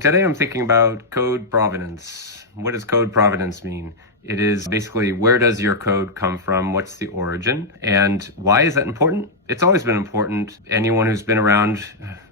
Today I'm thinking about code provenance. What does code provenance mean? It is basically, where does your code come from? What's the origin? And why is that important? It's always been important. Anyone who's been around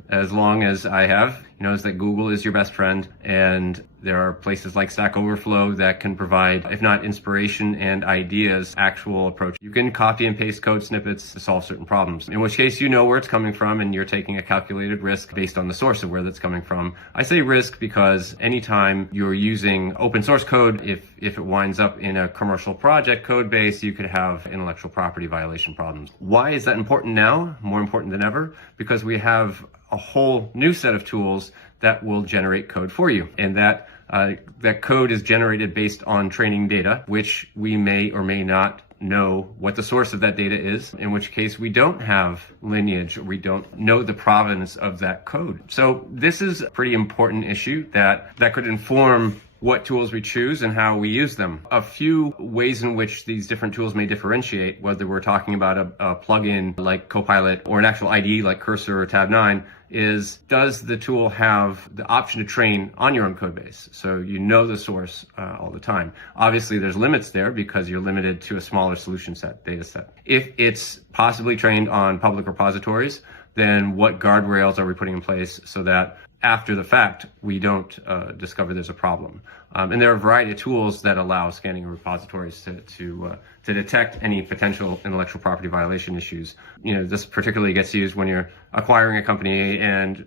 as long as I have knows that Google is your best friend, and there are places like Stack Overflow that can provide, if not inspiration and ideas, actual approach. You can copy and paste code snippets to solve certain problems, in which case you know where it's coming from and you're taking a calculated risk based on the source of where that's coming from. I say risk because anytime you're using open source code, if it winds up in a commercial project code base, you could have intellectual property violation problems. Why is that important now? More important than ever, because we have a whole new set of tools that will generate code for you. And that code is generated based on training data, which we may or may not know what the source of that data is, in which case we don't have lineage, or we don't know the provenance of that code. So this is a pretty important issue that could inform what tools we choose and how we use them. A few ways in which these different tools may differentiate, whether we're talking about a plugin like Copilot or an actual IDE like Cursor or Tab9, is, does the tool have the option to train on your own code base? So you know the source all the time. Obviously there's limits there because you're limited to a smaller solution set, data set. If it's possibly trained on public repositories, then what guardrails are we putting in place so that after the fact, we don't discover there's a problem. And there are a variety of tools that allow scanning repositories to detect any potential intellectual property violation issues. You know, this particularly gets used when you're acquiring a company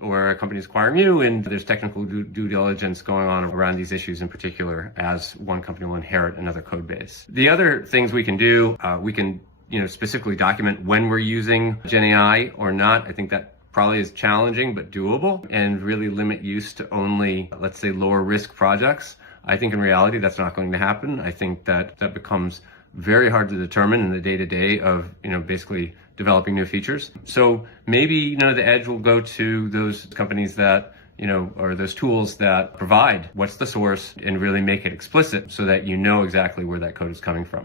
or a company is acquiring you, and there's technical due diligence going on around these issues in particular, as one company will inherit another code base. The other things we can do, we can specifically document when we're using GenAI or not. I think that probably is challenging but doable, and really limit use to only, let's say, lower risk projects. I think in reality that's not going to happen. I think that becomes very hard to determine in the day-to-day of basically developing new features. So maybe the edge will go to those companies that or those tools that provide what's the source and really make it explicit so that you know exactly where that code is coming from.